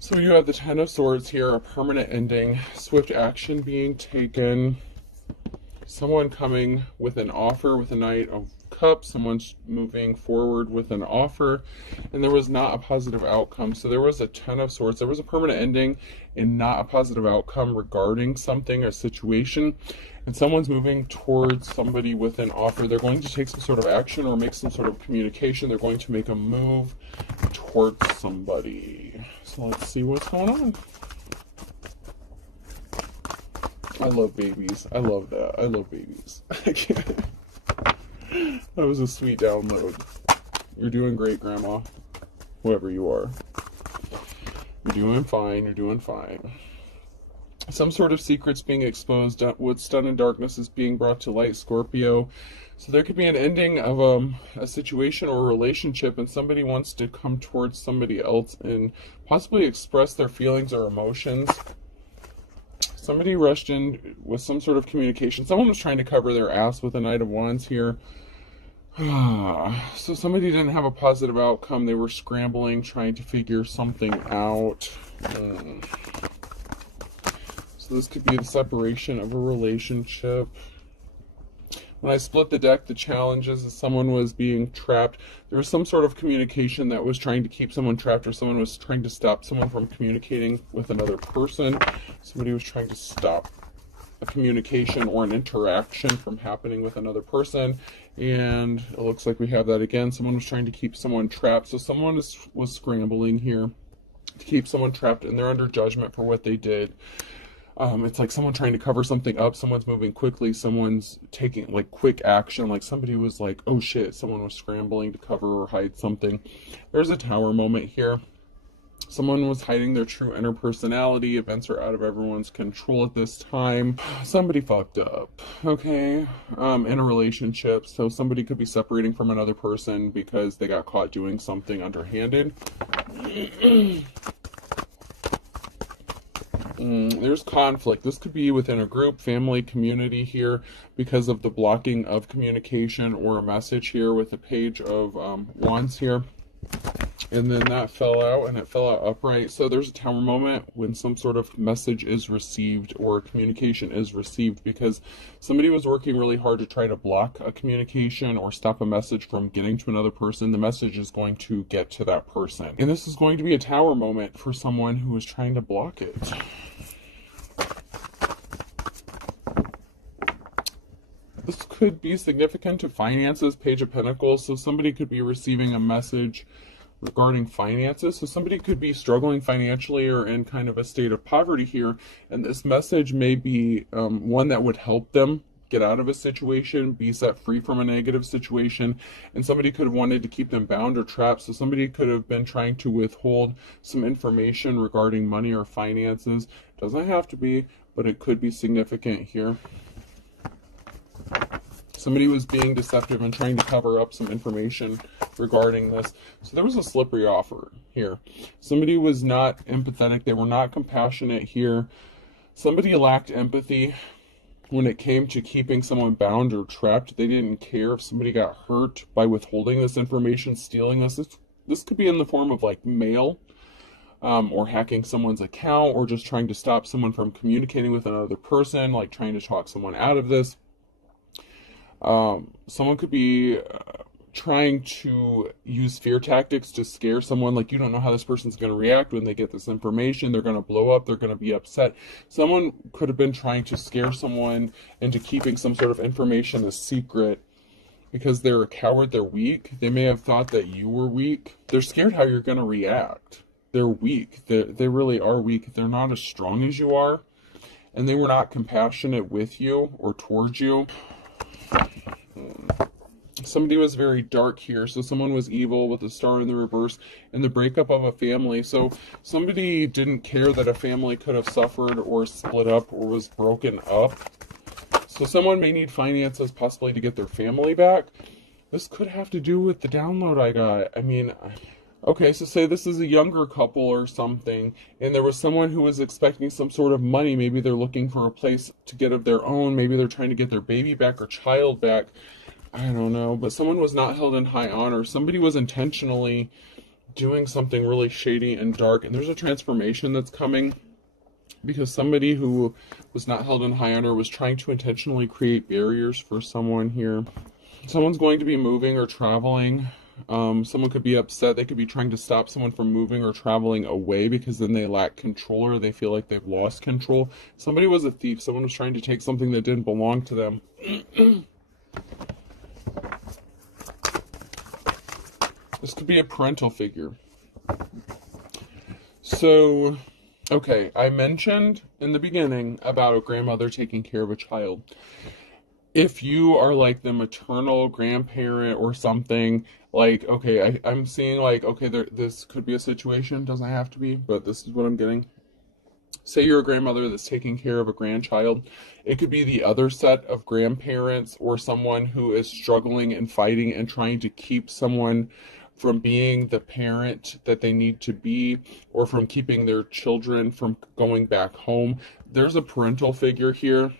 So you have the Ten of Swords here, a permanent ending, swift action being taken, someone coming with an offer with a Knight of Cups, someone's moving forward with an offer, and there was not a positive outcome. So there was a Ten of Swords, there was a permanent ending and not a positive outcome regarding something or situation, and someone's moving towards somebody with an offer. They're going to take some sort of action or make some sort of communication. They're going to make a move towards somebody. So let's see what's going on. I love babies. I love that. I love babies. That was a sweet download. You're doing great, Grandma. Whoever you are. You're doing fine. You're doing fine. Some sort of secrets being exposed. What's done in darkness is being brought to light, Scorpio. So there could be an ending of a situation or a relationship, and somebody wants to come towards somebody else and possibly express their feelings or emotions. Somebody rushed in with some sort of communication. Someone was trying to cover their ass with a Knight of Wands here. So somebody didn't have a positive outcome. They were scrambling, trying to figure something out. So this could be the separation of a relationship. When I split the deck, the challenges is someone was being trapped. There was some sort of communication that was trying to keep someone trapped, or someone was trying to stop someone from communicating with another person. Somebody was trying to stop a communication or an interaction from happening with another person. And it looks like we have that again. Someone was trying to keep someone trapped. So someone was scrambling here to keep someone trapped, and they're under judgment for what they did. It's like someone trying to cover something up, someone's moving quickly, someone's taking like quick action, like somebody was like, oh shit, someone was scrambling to cover or hide something. There's a Tower moment here. Someone was hiding their true inner personality. Events are out of everyone's control at this time. Somebody fucked up, okay, in a relationship. So somebody could be separating from another person because they got caught doing something underhanded. There's conflict. This could be within a group, family, community here because of the blocking of communication or a message here with the Page of Wands here. And then that fell out, and it fell out upright. So there's a Tower moment when some sort of message is received or communication is received because somebody was working really hard to try to block a communication or stop a message from getting to another person. The message is going to get to that person. And this is going to be a Tower moment for someone who is trying to block it. This could be significant to finances, Page of Pentacles. So somebody could be receiving a message regarding finances. So somebody could be struggling financially or in kind of a state of poverty here. And this message may be one that would help them get out of a situation, be set free from a negative situation. And somebody could have wanted to keep them bound or trapped. So somebody could have been trying to withhold some information regarding money or finances. Doesn't have to be, but it could be significant here. Somebody was being deceptive and trying to cover up some information regarding this. So there was a slippery offer here. Somebody was not empathetic. They were not compassionate here. Somebody lacked empathy when it came to keeping someone bound or trapped. They didn't care if somebody got hurt by withholding this information, stealing this. This could be in the form of like mail, or hacking someone's account, or just trying to stop someone from communicating with another person, like trying to talk someone out of this. Someone could be trying to use fear tactics to scare someone, like you don't know how this person's going to react when they get this information. They're going to blow up. They're going to be upset. Someone could have been trying to scare someone into keeping some sort of information a secret because they're a coward. They're weak. They may have thought that you were weak. They're scared how you're going to react. They're weak. They really are weak. They're not as strong as you are, and they were not compassionate with you or towards you. Somebody was very dark here. So someone was evil with the Star in the reverse, and the breakup of a family. So somebody didn't care that a family could have suffered or split up or was broken up. So someone may need finances possibly to get their family back. This could have to do with the download I got. I mean, okay, so say this is a younger couple or something, and there was someone who was expecting some sort of money. Maybe they're looking for a place to get of their own. Maybe they're trying to get their baby back or child back. I don't know, but someone was not held in high honor. Somebody was intentionally doing something really shady and dark, and there's a transformation that's coming because somebody who was not held in high honor was trying to intentionally create barriers for someone here. Someone's going to be moving or traveling. Someone could be upset. They could be trying to stop someone from moving or traveling away because then they lack control or they feel like they've lost control. Somebody was a thief. Someone was trying to take something that didn't belong to them. This could be a parental figure. So, okay, I mentioned in the beginning about a grandmother taking care of a child. If you are like the maternal grandparent or something, like, okay, I'm seeing like, okay, this could be a situation, doesn't have to be, but this is what I'm getting. Say you're a grandmother that's taking care of a grandchild. It could be the other set of grandparents or someone who is struggling and fighting and trying to keep someone from being the parent that they need to be, or from keeping their children from going back home. There's a parental figure here.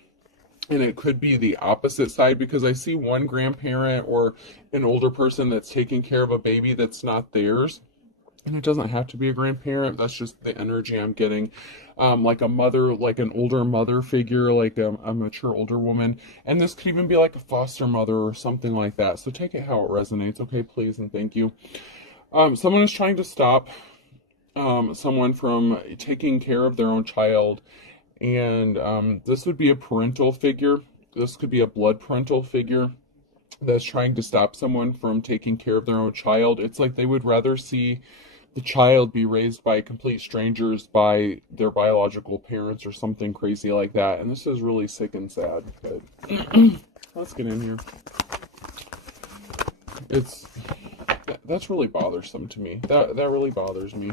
And it could be the opposite side, because I see one grandparent or an older person that's taking care of a baby that's not theirs. And it doesn't have to be a grandparent. That's just the energy I'm getting. Like a mother, like an older mother figure, like a mature older woman. And this could even be like a foster mother or something like that. So take it how it resonates. Okay, please and thank you. Someone is trying to stop someone from taking care of their own child. And this would be a parental figure. This could be a blood parental figure that's trying to stop someone from taking care of their own child. It's like they would rather see the child be raised by complete strangers, by their biological parents or something crazy like that. And this is really sick and sad. But let's get in here. That's really bothersome to me. That really bothers me.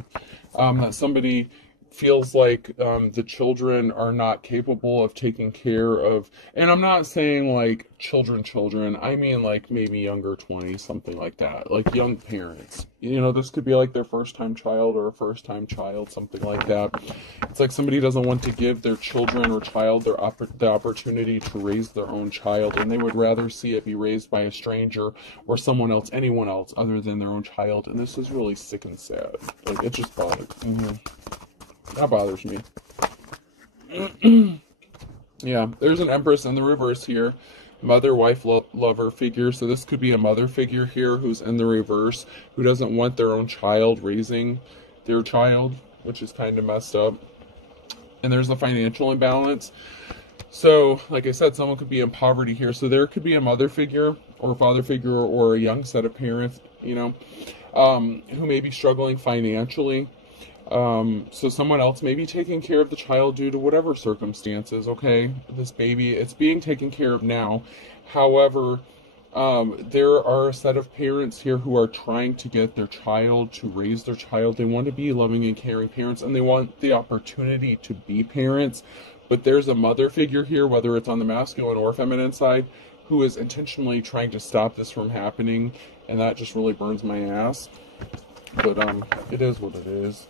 That somebody feels like the children are not capable of taking care of, and I'm not saying like children, I mean like maybe younger 20, something like that, like young parents. You know, this could be like their first time child or a first time child, something like that. It's like somebody doesn't want to give their children or child the opportunity to raise their own child, and they would rather see it be raised by a stranger or someone else, anyone else other than their own child. And this is really sick and sad. Like, it just bothers me. That bothers me. Yeah, there's an Empress in the reverse here. Mother, wife, lover figure. So this could be a mother figure here who's in the reverse, who doesn't want their own child raising their child, which is kind of messed up. And there's a financial imbalance. So, like I said, someone could be in poverty here. So there could be a mother figure or a father figure or a young set of parents, you know, who may be struggling financially. So someone else may be taking care of the child due to whatever circumstances, okay? This baby, it's being taken care of now. However, there are a set of parents here who are trying to get their child to raise their child. They want to be loving and caring parents, and they want the opportunity to be parents. But there's a mother figure here, whether it's on the masculine or feminine side, who is intentionally trying to stop this from happening, and that just really burns my ass. But it is what it is.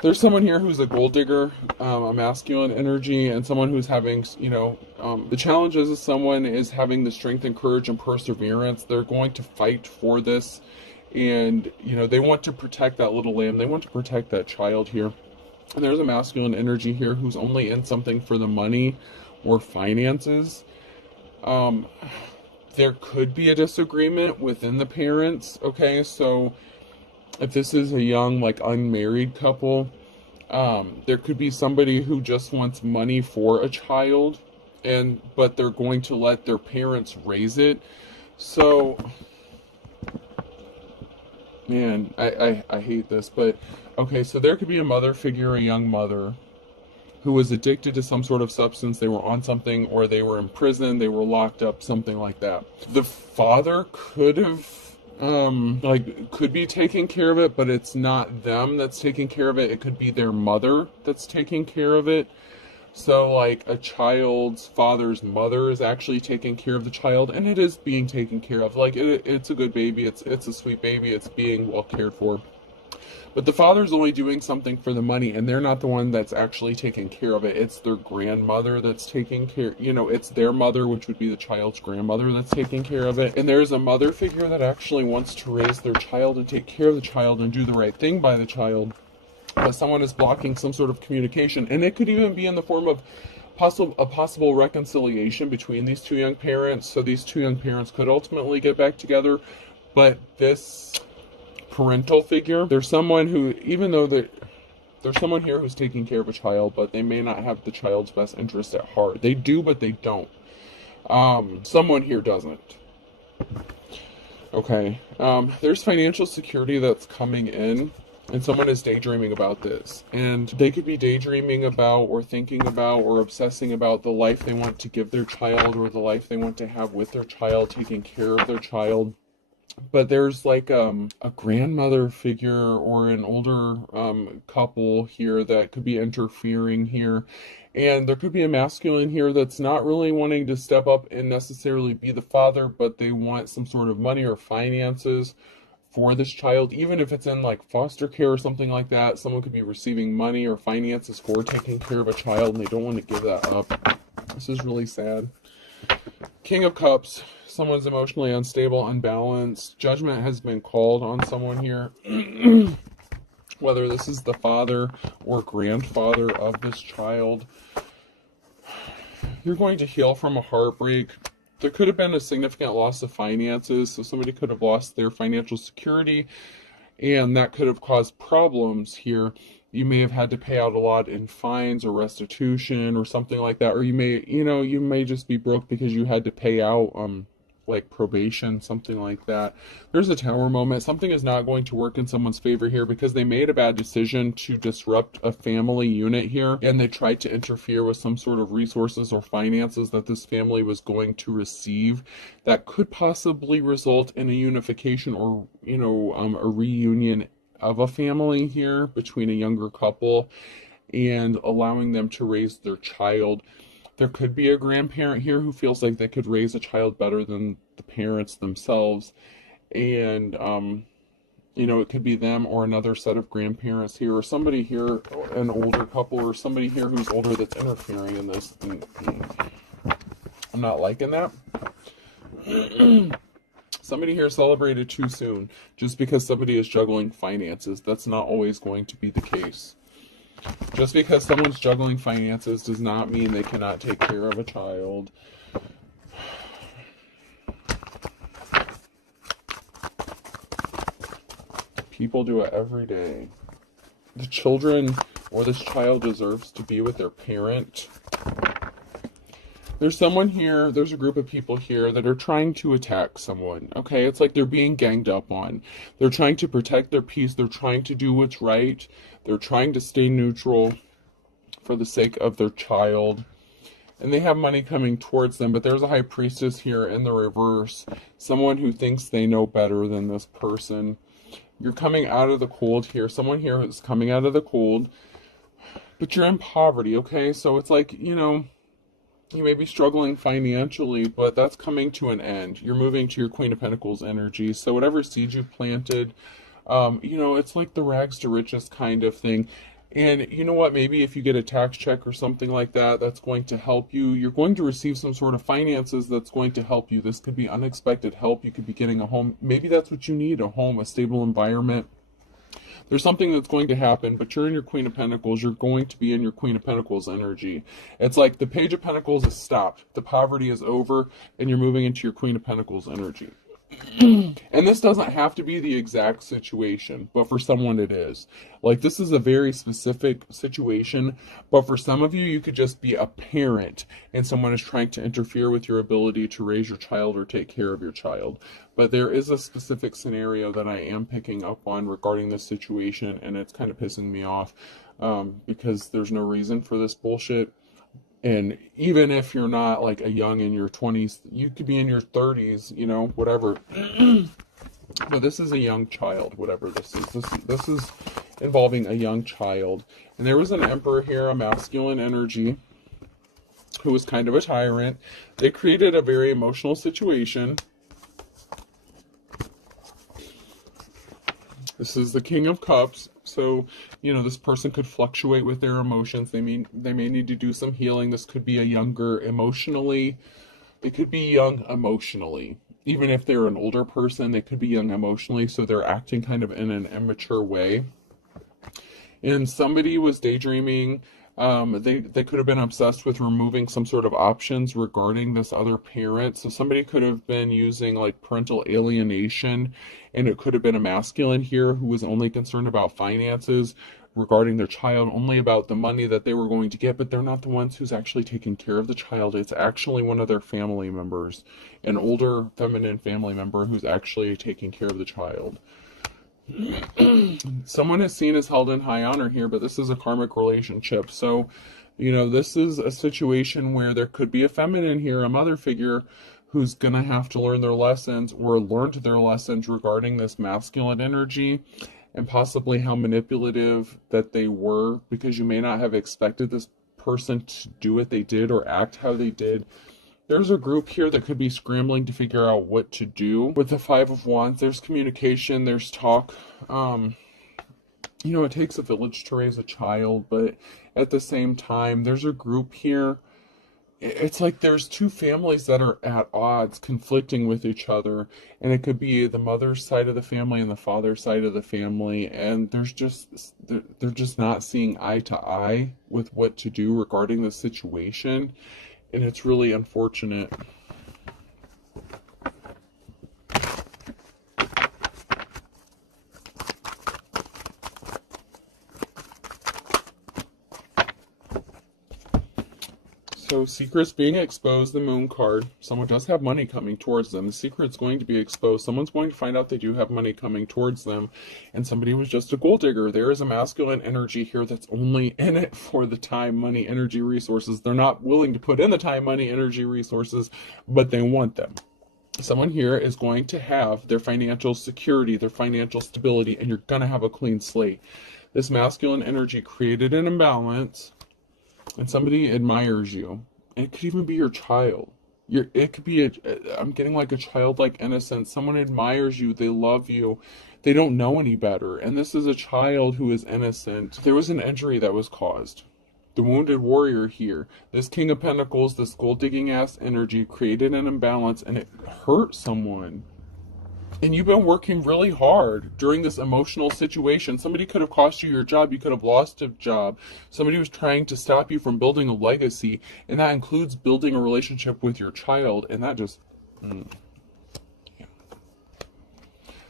There's someone here who's a gold digger, a masculine energy, and someone who's having, you know, the challenge is someone is having the strength and courage and perseverance. They're going to fight for this, and, you know, they want to protect that little lamb. They want to protect that child here. And there's a masculine energy here who's only in something for the money or finances. There could be a disagreement within the parents, okay? So if this is a young, like, unmarried couple, there could be somebody who just wants money for a child, but they're going to let their parents raise it. So, man, I hate this, but okay, so there could be a mother figure, a young mother, who was addicted to some sort of substance. They were on something, or they were in prison, they were locked up, something like that. The father could have could be taking care of it, but it's not them that's taking care of it. It could be their mother that's taking care of it. So, like, a child's father's mother is actually taking care of the child, and it is being taken care of. Like, it's a good baby. It's a sweet baby. It's being well cared for. But the father's only doing something for the money, and they're not the one that's actually taking care of it. It's their grandmother that's taking care, it's their mother, which would be the child's grandmother, that's taking care of it. And there's a mother figure that actually wants to raise their child and take care of the child and do the right thing by the child. But someone is blocking some sort of communication, and it could even be in the form of a possible reconciliation between these two young parents. So these two young parents could ultimately get back together, but this parental figure, there's someone who, even though there's someone here who's taking care of a child, but they may not have the child's best interest at heart. They do, but they don't. Someone here doesn't. Okay. There's financial security that's coming in, and someone is daydreaming about this. And they could be daydreaming about or thinking about or obsessing about the life they want to give their child, or the life they want to have with their child, taking care of their child. But there's like a grandmother figure or an older couple here that could be interfering here. And there could be a masculine here that's not really wanting to step up and necessarily be the father, but they want some sort of money or finances for this child, even if it's in like foster care or something like that. Someone could be receiving money or finances for taking care of a child, and they don't want to give that up. This is really sad. King of Cups. Someone's emotionally unstable, unbalanced. Judgment has been called on someone here. Whether this is the father or grandfather of this child. You're going to heal from a heartbreak. There could have been a significant loss of finances, so somebody could have lost their financial security, and that could have caused problems here. You may have had to pay out a lot in fines or restitution or something like that, or you may just be broke because you had to pay out like probation, something like that. There's a Tower moment. Something is not going to work in someone's favor here because they made a bad decision to disrupt a family unit here, and they tried to interfere with some sort of resources or finances that this family was going to receive that could possibly result in a unification or a reunion of a family here between a younger couple and allowing them to raise their child. There could be a grandparent here who feels like they could raise a child better than the parents themselves. And, it could be them or another set of grandparents here, or somebody here, an older couple, or somebody here who's older that's interfering in this. And I'm not liking that. Somebody here celebrated too soon. Just because somebody is juggling finances, that's not always going to be the case. Just because someone's juggling finances does not mean they cannot take care of a child. People do it every day. The children or this child deserves to be with their parent. There's someone here, there's a group of people here that are trying to attack someone, okay? It's like they're being ganged up on. They're trying to protect their peace. They're trying to do what's right. They're trying to stay neutral for the sake of their child. And they have money coming towards them, but there's a high priestess here in the reverse. Someone who thinks they know better than this person. You're coming out of the cold here. Someone here is coming out of the cold, but you're in poverty, okay? So it's like, you may be struggling financially, but that's coming to an end. You're moving to your Queen of Pentacles energy. So whatever seeds you've planted, it's like the rags to riches kind of thing. And you know what? Maybe if you get a tax check or something like that, that's going to help you. You're going to receive some sort of finances that's going to help you. This could be unexpected help. You could be getting a home. Maybe that's what you need, a home, a stable environment. There's something that's going to happen, but you're in your Queen of Pentacles. You're going to be in your Queen of Pentacles energy. It's like the Page of Pentacles is stopped. The poverty is over, and you're moving into your Queen of Pentacles energy. And this doesn't have to be the exact situation, but for someone it is. Like, this is a very specific situation, but for some of you, you could just be a parent, and someone is trying to interfere with your ability to raise your child or take care of your child. But there is a specific scenario that I am picking up on regarding this situation, and it's kind of pissing me off, because there's no reason for this bullshit. And even if you're not like a young in your 20s, you could be in your 30s, whatever. But this is a young child, whatever this is. This is involving a young child. And there was an emperor here, a masculine energy, who was kind of a tyrant. They created a very emotional situation. This is the King of Cups. So, this person could fluctuate with their emotions. They may need to do some healing. This could be a younger emotionally. They could be young emotionally. Even if they're an older person, they could be young emotionally, so they're acting kind of in an immature way. And somebody was daydreaming. They could have been obsessed with removing some sort of options regarding this other parent. So somebody could have been using like parental alienation, and it could have been a masculine here who was only concerned about finances regarding their child, only about the money that they were going to get, but they're not the ones who's actually taking care of the child. It's actually one of their family members, an older feminine family member who's actually taking care of the child. Someone is seen as held in high honor here, but this is a karmic relationship. So, this is a situation where there could be a feminine here, a mother figure, who's going to have to learn their lessons or learned their lessons regarding this masculine energy, and possibly how manipulative that they were, because you may not have expected this person to do what they did or act how they did. There's a group here that could be scrambling to figure out what to do. With the Five of Wands, there's communication, there's talk. It takes a village to raise a child, but at the same time, there's a group here. It's like there's two families that are at odds, conflicting with each other, and it could be the mother's side of the family and the father's side of the family, and they're just not seeing eye to eye with what to do regarding the situation, and it's really unfortunate. So secrets being exposed, the Moon card. Someone does have money coming towards them. The secret's going to be exposed. Someone's going to find out they do have money coming towards them. And somebody was just a gold digger. There is a masculine energy here that's only in it for the time, money, energy, resources. They're not willing to put in the time, money, energy, resources, but they want them. Someone here is going to have their financial security, their financial stability, and you're going to have a clean slate. This masculine energy created an imbalance. And somebody admires you. It could even be your child. It could be I'm getting like a childlike innocence. Someone admires you. They love you. They don't know any better. And this is a child who is innocent. There was an injury that was caused. The wounded warrior here. This King of Pentacles, this gold digging ass energy created an imbalance, and it hurt someone. And you've been working really hard during this emotional situation. Somebody could have cost you your job. You could have lost a job. Somebody was trying to stop you from building a legacy. And that includes building a relationship with your child. And that just... yeah.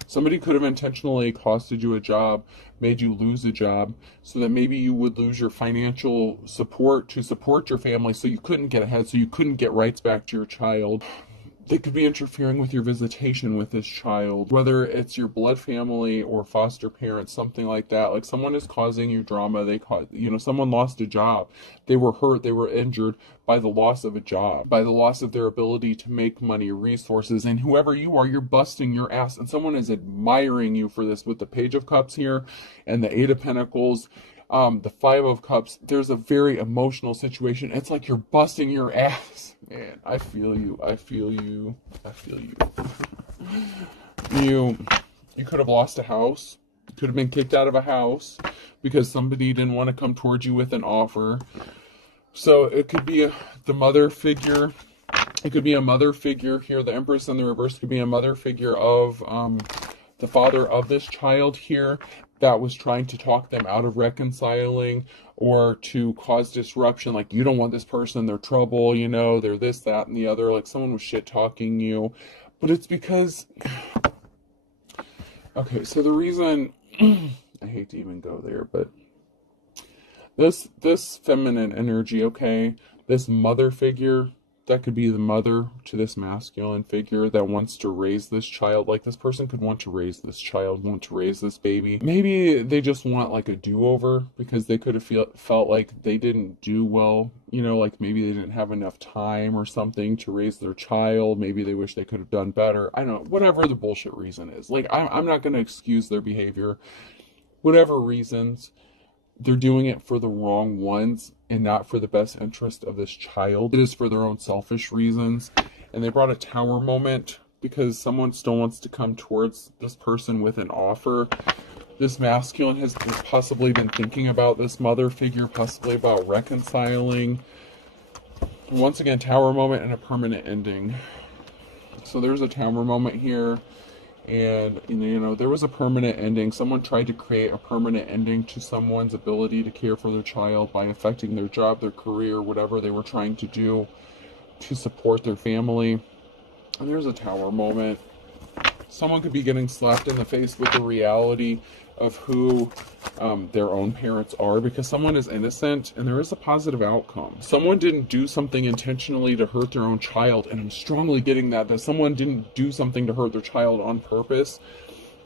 Somebody could have intentionally costed you a job, made you lose a job, so that maybe you would lose your financial support to support your family, so you couldn't get ahead, so you couldn't get rights back to your child. They could be interfering with your visitation with this child, whether it's your blood family or foster parents, something like that. Like someone is causing you drama. Someone lost a job. They were hurt. They were injured by the loss of a job, by the loss of their ability to make money, resources. And whoever you are, you're busting your ass. And someone is admiring you for this with the Page of Cups here and the Eight of Pentacles. The Five of Cups, there's a very emotional situation. It's like you're busting your ass. Man, I feel you. I feel you. I feel you. You could have lost a house. You could have been kicked out of a house because somebody didn't want to come towards you with an offer. So it could be the mother figure. It could be a mother figure here. The Empress in the reverse could be a mother figure of the father of this child here that was trying to talk them out of reconciling or to cause disruption. Like, you don't want this person, they're trouble, they're this, that, and the other. Like, someone was shit-talking you. But it's because... Okay, so the reason... I hate to even go there, but... This feminine energy, okay? This mother figure... That could be the mother to this masculine figure that wants to raise this child. Like, this person could want to raise this child, want to raise this baby. Maybe they just want like a do-over because they could have felt like they didn't do well. Like maybe they didn't have enough time or something to raise their child. Maybe they wish they could have done better. I don't know, whatever the bullshit reason is. Like, I'm not going to excuse their behavior. Whatever reasons, they're doing it for the wrong ones and not for the best interest of this child. It is for their own selfish reasons. And they brought a tower moment because someone still wants to come towards this person with an offer. This masculine has possibly been thinking about this mother figure, possibly about reconciling. Once again, tower moment and a permanent ending. So there's a tower moment here, and there was a permanent ending. Someone tried to create a permanent ending to someone's ability to care for their child by affecting their job, their career, whatever they were trying to do to support their family. And there's a tower moment. Someone could be getting slapped in the face with the reality of who their own parents are, because someone is innocent and there is a positive outcome. Someone didn't do something intentionally to hurt their own child, and I'm strongly getting that someone didn't do something to hurt their child on purpose.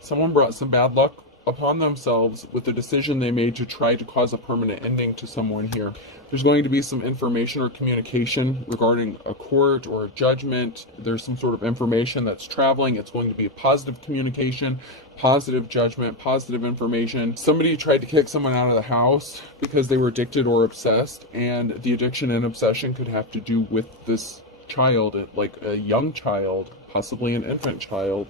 Someone brought some bad luck upon themselves with the decision they made to try to cause a permanent ending to someone here. There's going to be some information or communication regarding a court or a judgment. There's some sort of information that's traveling. It's going to be a positive communication, positive judgment, positive information. Somebody tried to kick someone out of the house because they were addicted or obsessed, and the addiction and obsession could have to do with this child, like a young child, possibly an infant child.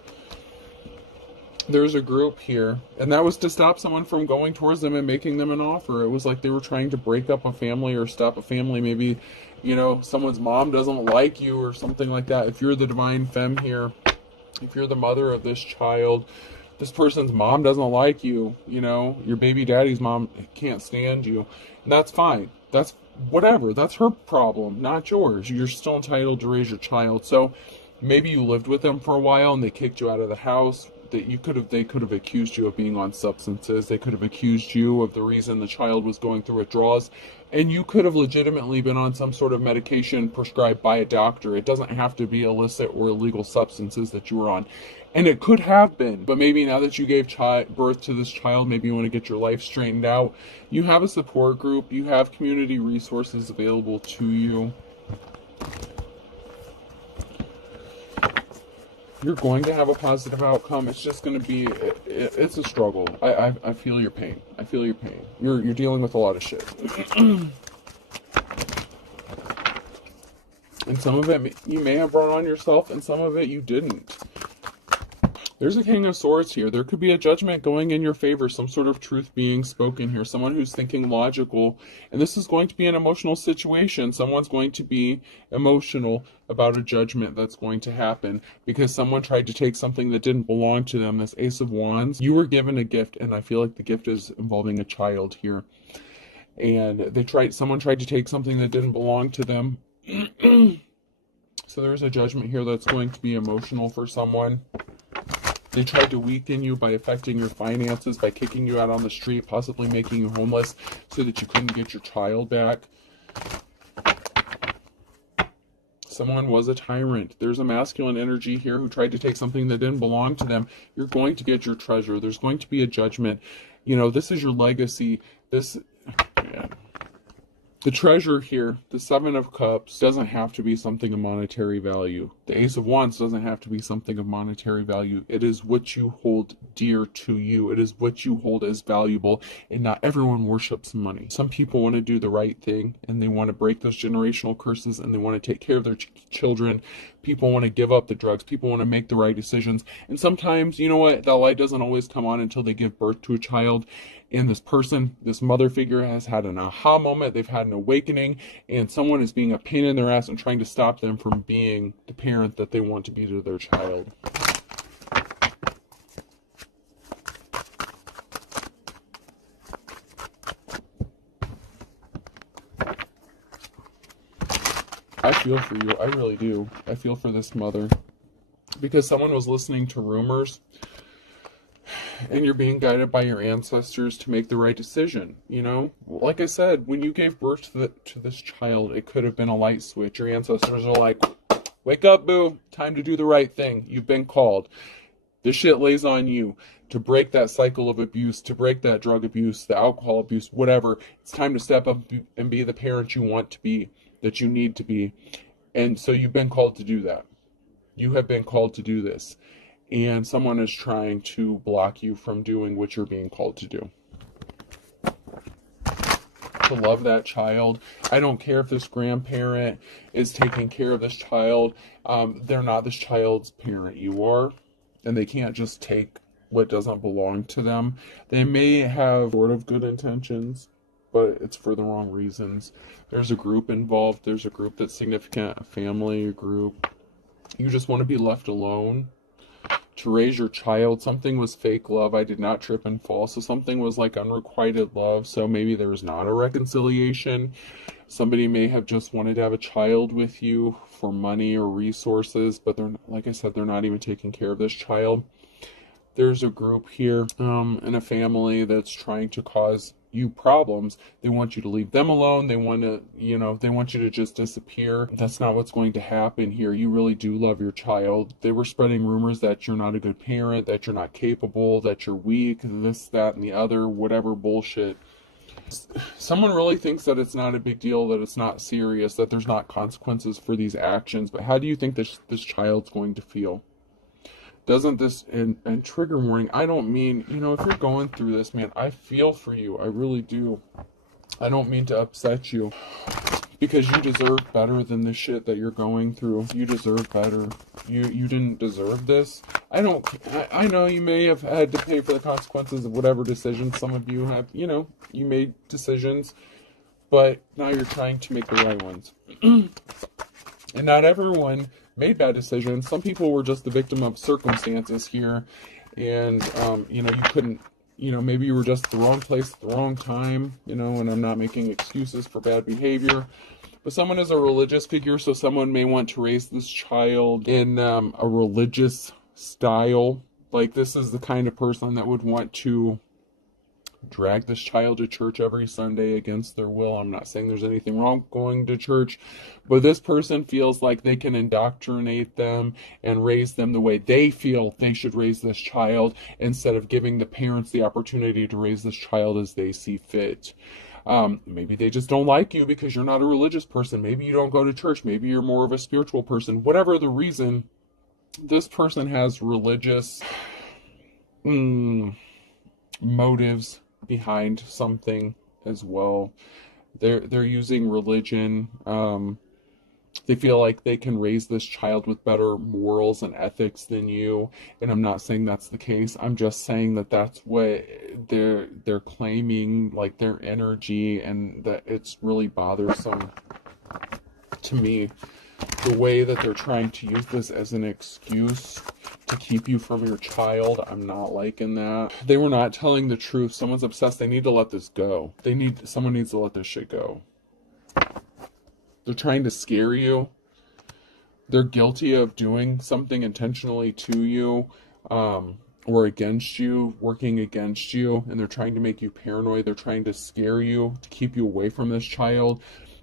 There's a group here, and that was to stop someone from going towards them and making them an offer. It was like they were trying to break up a family or stop a family. Maybe, someone's mom doesn't like you or something like that. If you're the divine femme here, if you're the mother of this child, this person's mom doesn't like you. Your baby daddy's mom can't stand you, and that's fine. That's whatever. That's her problem, not yours. You're still entitled to raise your child. So maybe you lived with them for a while and they kicked you out of the house. They could have accused you of being on substances. They could have accused you of the reason the child was going through withdrawals, and you could have legitimately been on some sort of medication prescribed by a doctor. It doesn't have to be illicit or illegal substances that you were on, and it could have been. But maybe now that you gave birth to this child, maybe you want to get your life straightened out. You have a support group. You have community resources available to you. You're going to have a positive outcome. It's just going to be, it's a struggle. I feel your pain. I feel your pain. You're dealing with a lot of shit. And some of it you may have brought on yourself, and some of it you didn't. There's a King of Swords here. There could be a judgment going in your favor, some sort of truth being spoken here, someone who's thinking logical, and this is going to be an emotional situation. Someone's going to be emotional about a judgment that's going to happen because someone tried to take something that didn't belong to them. This Ace of Wands, you were given a gift, and I feel like the gift is involving a child here. And someone tried to take something that didn't belong to them. So there's a judgment here that's going to be emotional for someone. They tried to weaken you by affecting your finances, by kicking you out on the street, possibly making you homeless so that you couldn't get your child back. Someone was a tyrant. There's a masculine energy here who tried to take something that didn't belong to them. You're going to get your treasure. There's going to be a judgment. This is your legacy. The treasure here, the Seven of Cups, doesn't have to be something of monetary value. The Ace of Wands doesn't have to be something of monetary value. It is what you hold dear to you. It is what you hold as valuable, and not everyone worships money. Some people want to do the right thing, and they want to break those generational curses, and they want to take care of their children. People want to give up the drugs. People want to make the right decisions. And sometimes, you know what, that light doesn't always come on until they give birth to a child. And this mother figure has had an aha moment. They've had an awakening, and someone is being a pain in their ass and trying to stop them from being the parent that they want to be to their child. I feel for you. I really do. I feel for this mother. Because someone was listening to rumors, and you're being guided by your ancestors to make the right decision. Like I said, when you gave birth to this child, it could have been a light switch. Your ancestors are like, wake up, boo, time to do the right thing. You've been called. This shit lays on you to break that cycle of abuse, to break that drug abuse, the alcohol abuse, whatever. It's time to step up and be the parent you want to be, that you need to be. And so you've been called to do that. You have been called to do this. And someone is trying to block you from doing what you're being called to do. To love that child. I don't care if this grandparent is taking care of this child. They're not this child's parent. You are. And they can't just take what doesn't belong to them. They may have sort of good intentions, but it's for the wrong reasons. There's a group involved. There's a group that's significant, a family, a group. You just want to be left alone to raise your child. Something was fake love. I did not trip and fall. So something was like unrequited love. So maybe there was not a reconciliation. Somebody may have just wanted to have a child with you for money or resources, but they're, like I said, they're not even taking care of this child. There's a group here in a family that's trying to cause you problems. They want you to leave them alone. They want to, they want you to just disappear. That's not what's going to happen here. You really do love your child. They were spreading rumors that you're not a good parent, that you're not capable, that you're weak, this, that, and the other, whatever bullshit. Someone really thinks that it's not a big deal, that it's not serious, that there's not consequences for these actions. But how do you think this child's going to feel? Doesn't this, and trigger warning, I don't mean, if you're going through this, man, I feel for you. I really do. I don't mean to upset you, because you deserve better than the shit that you're going through. You deserve better. You didn't deserve this. I know you may have had to pay for the consequences of whatever decisions some of you have, you made decisions, but now you're trying to make the right ones. And not everyone made bad decisions. Some people were just the victim of circumstances here, and you couldn't, maybe you were just at the wrong place at the wrong time, and I'm not making excuses for bad behavior. But someone is a religious figure, so someone may want to raise this child in a religious style. Like, this is the kind of person that would want to drag this child to church every Sunday against their will. I'm not saying there's anything wrong going to church, but this person feels like they can indoctrinate them and raise them the way they feel they should raise this child, instead of giving the parents the opportunity to raise this child as they see fit. Maybe they just don't like you because you're not a religious person. Maybe you don't go to church. Maybe you're more of a spiritual person. Whatever the reason, this person has religious motives behind something as well. They're using religion. They feel like they can raise this child with better morals and ethics than you, and I'm not saying that's the case. I'm just saying that that's what they're claiming, like their energy, and that it's really bothersome to me, the way that they're trying to use this as an excuse to keep you from your child. I'm not liking that. They were not telling the truth. Someone's obsessed. They need to let this go. Someone needs to let this shit go. They're trying to scare you. They're guilty of doing something intentionally to you, or against you, working against you, and they're trying to make you paranoid. They're trying to scare you, to keep you away from this child.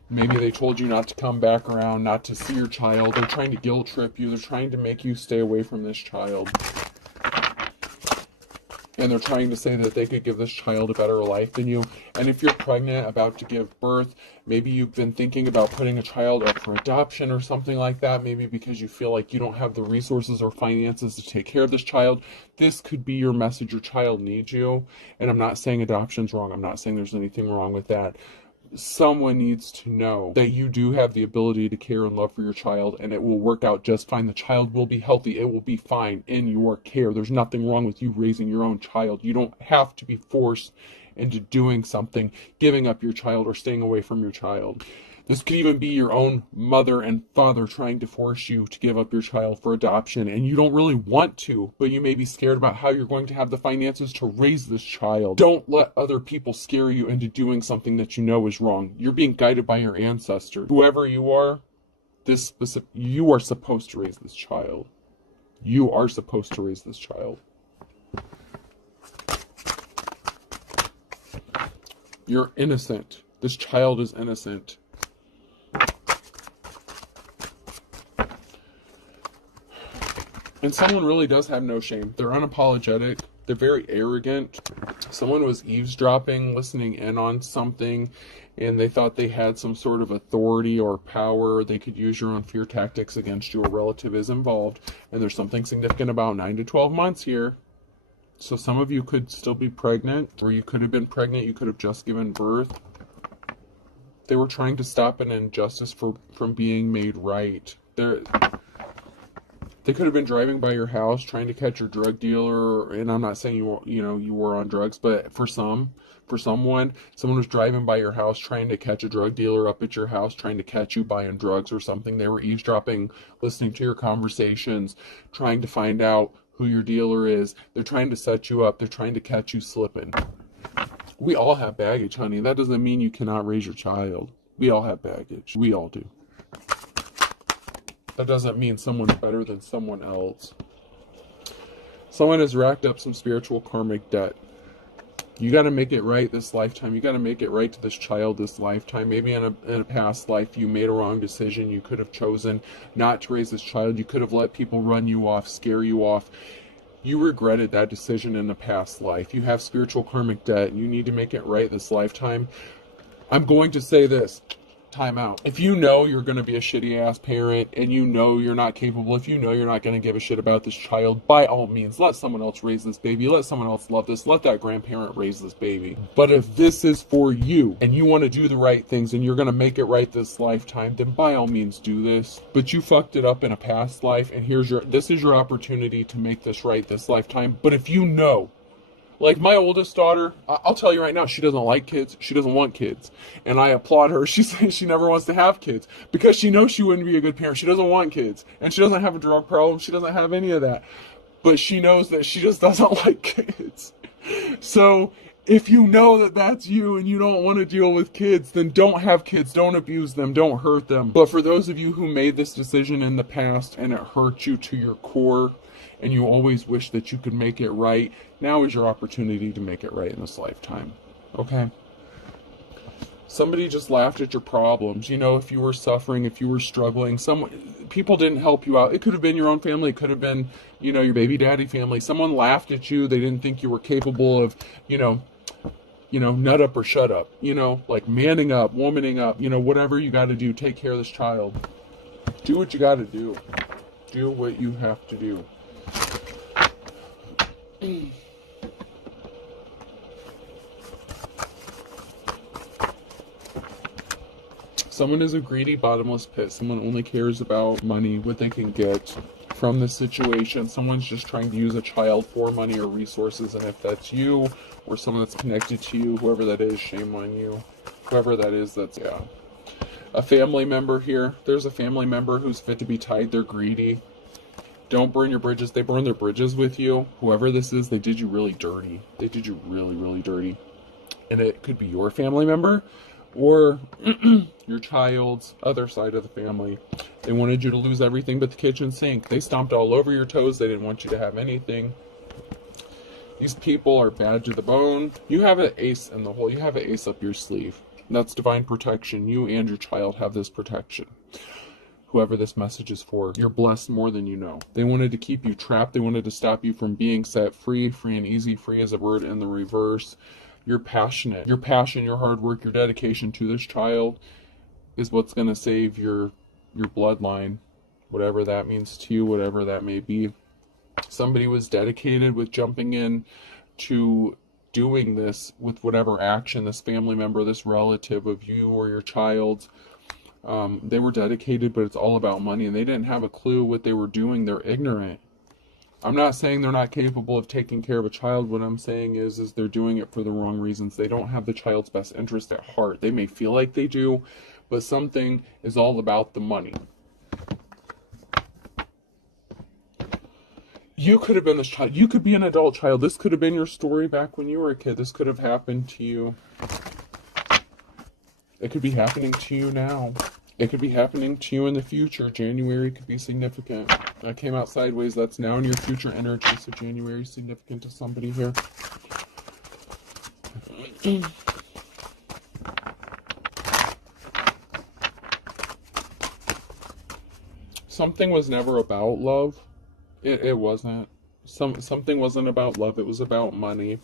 Maybe they told you not to come back around, not to see your child. They're trying to guilt trip you. They're trying to make you stay away from this child. And they're trying to say that they could give this child a better life than you. And if you're pregnant, about to give birth, maybe you've been thinking about putting a child up for adoption or something like that. Maybe because you feel like you don't have the resources or finances to take care of this child. This could be your message. Your child needs you. And I'm not saying adoption's wrong. I'm not saying there's anything wrong with that. Someone needs to know that you do have the ability to care and love for your child, and it will work out just fine. The child will be healthy. It will be fine in your care. There's nothing wrong with you raising your own child. You don't have to be forced into doing something, giving up your child or staying away from your child. This could even be your own mother and father trying to force you to give up your child for adoption, and you don't really want to, but you may be scared about how you're going to have the finances to raise this child. Don't let other people scare you into doing something that you know is wrong. You're being guided by your ancestors. Whoever you are, you are supposed to raise this child. You are supposed to raise this child. You're innocent. This child is innocent. And someone really does have no shame. They're unapologetic. They're very arrogant. Someone was eavesdropping, listening in on something, and they thought they had some sort of authority or power. They could use your own fear tactics against you. A relative is involved, and there's something significant about 9 to 12 months here. So some of you could still be pregnant, or you could have been pregnant. You could have just given birth. They were trying to stop an injustice from being made right. They could have been driving by your house trying to catch your drug dealer, and I'm not saying you were on drugs, but for someone was driving by your house trying to catch a drug dealer up at your house, trying to catch you buying drugs or something. They were eavesdropping, listening to your conversations, trying to find out who your dealer is. They're trying to set you up. They're trying to catch you slipping. We all have baggage, honey. That doesn't mean you cannot raise your child. We all have baggage. We all do. That doesn't mean someone's better than someone else. Someone has racked up some spiritual karmic debt. You got to make it right this lifetime. You got to make it right to this child this lifetime. Maybe in a past life you made a wrong decision. You could have chosen not to raise this child. You could have let people run you off, scare you off. You regretted that decision in a past life. You have spiritual karmic debt. You need to make it right this lifetime. I'm going to say this. Time out. If you know you're going to be a shitty ass parent and you know you're not capable, if you know you're not going to give a shit about this child, by all means, let someone else raise this baby. Let someone else love this. Let that grandparent raise this baby. But if this is for you and you want to do the right things and you're going to make it right this lifetime, then by all means do this. But you fucked it up in a past life, and this is your opportunity to make this right this lifetime. But if you know, like my oldest daughter, I'll tell you right now, she doesn't like kids. She doesn't want kids. And I applaud her. She says she never wants to have kids because she knows she wouldn't be a good parent. She doesn't want kids. And she doesn't have a drug problem. She doesn't have any of that. But she knows that she just doesn't like kids. So if you know that that's you and you don't want to deal with kids, then don't have kids. Don't abuse them. Don't hurt them. But for those of you who made this decision in the past and it hurt you to your core, and you always wish that you could make it right, now is your opportunity to make it right in this lifetime. Okay? Somebody just laughed at your problems. You know, if you were suffering, if you were struggling, people didn't help you out. It could have been your own family. It could have been, your baby daddy family. Someone laughed at you. They didn't think you were capable of, nut up or shut up. Like manning up, womaning up, whatever you got to do. Take care of this child. Do what you got to do. Do what you have to do. Someone is a greedy, bottomless pit. Someone only cares about money, what they can get from the situation. Someone's just trying to use a child for money or resources, and if that's you or someone that's connected to you, whoever that is, shame on you. Whoever that is, yeah. A family member here. There's a family member who's fit to be tied. They're greedy. Don't burn your bridges. They burn their bridges with you. Whoever this is, they did you really dirty. They did you really, really dirty. And it could be your family member or your child's other side of the family. They wanted you to lose everything but the kitchen sink. They stomped all over your toes. They didn't want you to have anything. These people are bad to the bone. You have an ace in the hole. You have an ace up your sleeve. And that's divine protection. You and your child have this protection. Whoever this message is for, you're blessed more than you know. They wanted to keep you trapped. They wanted to stop you from being set free. Free and easy. Free as a word in the reverse. You're passionate. Your passion, your hard work, your dedication to this child is what's going to save your bloodline. Whatever that means to you, whatever that may be. Somebody was dedicated with jumping in to doing this with whatever action, this family member, this relative of you or your child's. They were dedicated, but it's all about money, and they didn't have a clue what they were doing. They're ignorant. I'm not saying they're not capable of taking care of a child. What I'm saying is they're doing it for the wrong reasons. They don't have the child's best interest at heart. They may feel like they do, but something is all about the money. You could have been this child. You could be an adult child. This could have been your story back when you were a kid. This could have happened to you. It could be happening to you now. It could be happening to you in the future. January could be significant. That came out sideways. That's now in your future energy. So January is significant to somebody here. Something was never about love. It wasn't. Something wasn't about love. It was about money.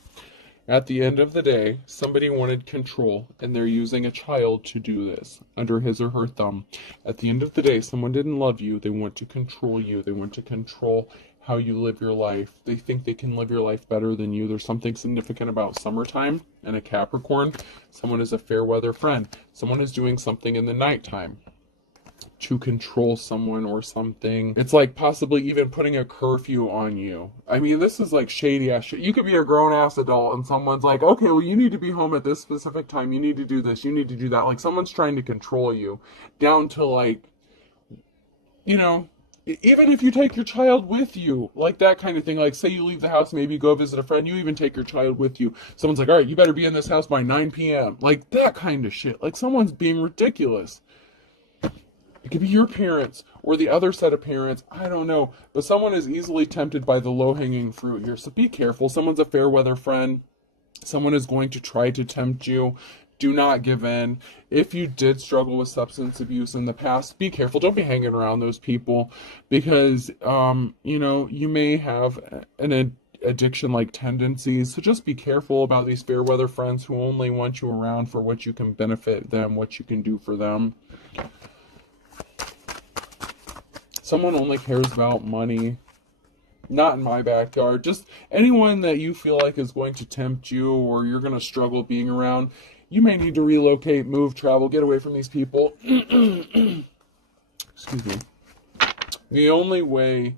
At the end of the day, somebody wanted control, and they're using a child to do this under his or her thumb. At the end of the day, someone didn't love you. They want to control you. They want to control how you live your life. They think they can live your life better than you. There's something significant about summertime and a Capricorn. Someone is a fair weather friend. Someone is doing something in the nighttime. to control someone or something. It's like possibly even putting a curfew on you. I mean, this is like shady ass shit. You could be a grown ass adult and someone's like, okay, well, you need to be home at this specific time. You need to do this. You need to do that. Like someone's trying to control you down to like, you know, even if you take your child with you, like that kind of thing. Like say you leave the house, maybe go visit a friend, you even take your child with you. Someone's like, all right, you better be in this house by 9 p.m. Like that kind of shit. Like someone's being ridiculous. It could be your parents or the other set of parents. I don't know. But someone is easily tempted by the low-hanging fruit here. So be careful. Someone's a fair weather friend. Someone is going to try to tempt you. Do not give in. If you did struggle with substance abuse in the past, be careful. Don't be hanging around those people because, you know, you may have an addiction-like tendencies. So just be careful about these fair weather friends who only want you around for what you can benefit them, what you can do for them. Someone only cares about money. Not in my backyard. Just anyone that you feel like is going to tempt you or you're going to struggle being around. You may need to relocate, move, travel, get away from these people. Excuse me. The only way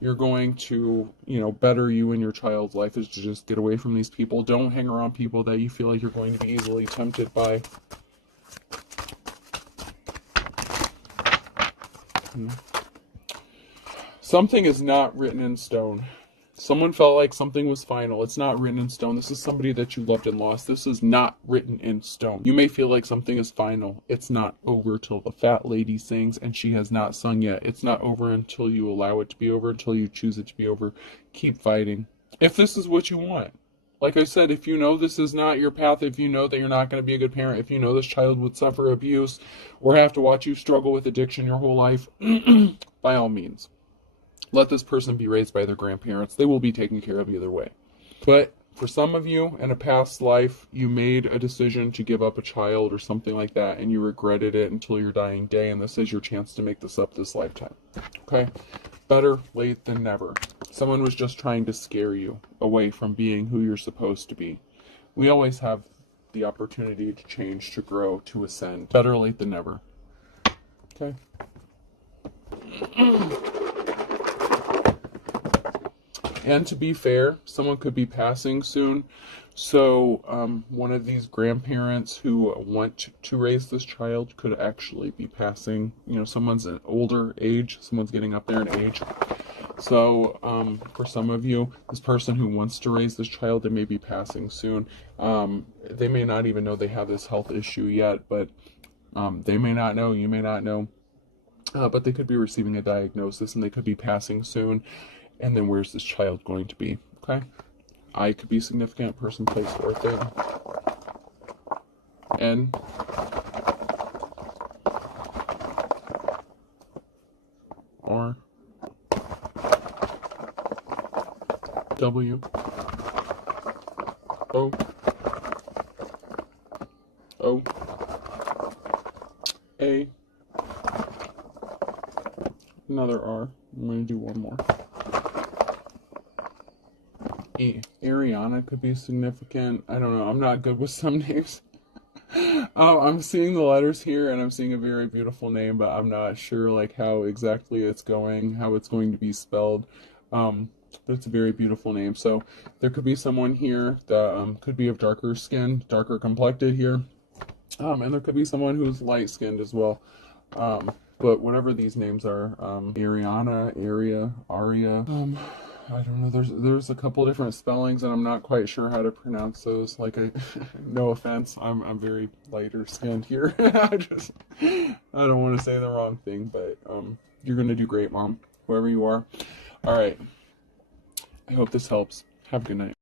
you're going to, you know, better you and your child's life is to just get away from these people. Don't hang around people that you feel like you're going to be easily tempted by. Something is not written in stone. Someone felt like something was final. It's not written in stone. This is somebody that you loved and lost. This is not written in stone. You may feel like something is final. It's not over till the fat lady sings, and she has not sung yet. It's not over until you allow it to be over, until you choose it to be over. Keep fighting. If this is what you want. Like I said, if you know this is not your path, if you know that you're not going to be a good parent, if you know this child would suffer abuse or have to watch you struggle with addiction your whole life, by all means. Let this person be raised by their grandparents. They will be taken care of either way. But for some of you, in a past life, you made a decision to give up a child or something like that, and you regretted it until your dying day, and this is your chance to make this up this lifetime. Okay? Better late than never. Someone was just trying to scare you away from being who you're supposed to be. We always have the opportunity to change, to grow, to ascend. Better late than never. Okay? And to be fair, someone could be passing soon. So one of these grandparents who want to raise this child could actually be passing. You know, someone's an older age. Someone's getting up there in age. So for some of you, this person who wants to raise this child, they may be passing soon. They may not even know they have this health issue yet, but they may not know. You may not know. But they could be receiving a diagnosis and they could be passing soon. And then where's this child going to be? Okay? I could be significant, person, place, or thing. N. R. W. O. O. A. Another R. I'm going to do one more. Ariana could be significant. I don't know. I'm not good with some names. I'm seeing the letters here and I'm seeing a very beautiful name, but I'm not sure like how exactly it's going, how it's going to be spelled. But it's a very beautiful name. So there could be someone here that could be of darker skin, darker complected here. And there could be someone who's light skinned as well. But whatever these names are, Ariana, Aria, I don't know. There's a couple different spellings, and I'm not quite sure how to pronounce those. Like, no offense, I'm very lighter skinned here. I don't want to say the wrong thing, but you're gonna do great, Mom. Whoever you are. All right. I hope this helps. Have a good night.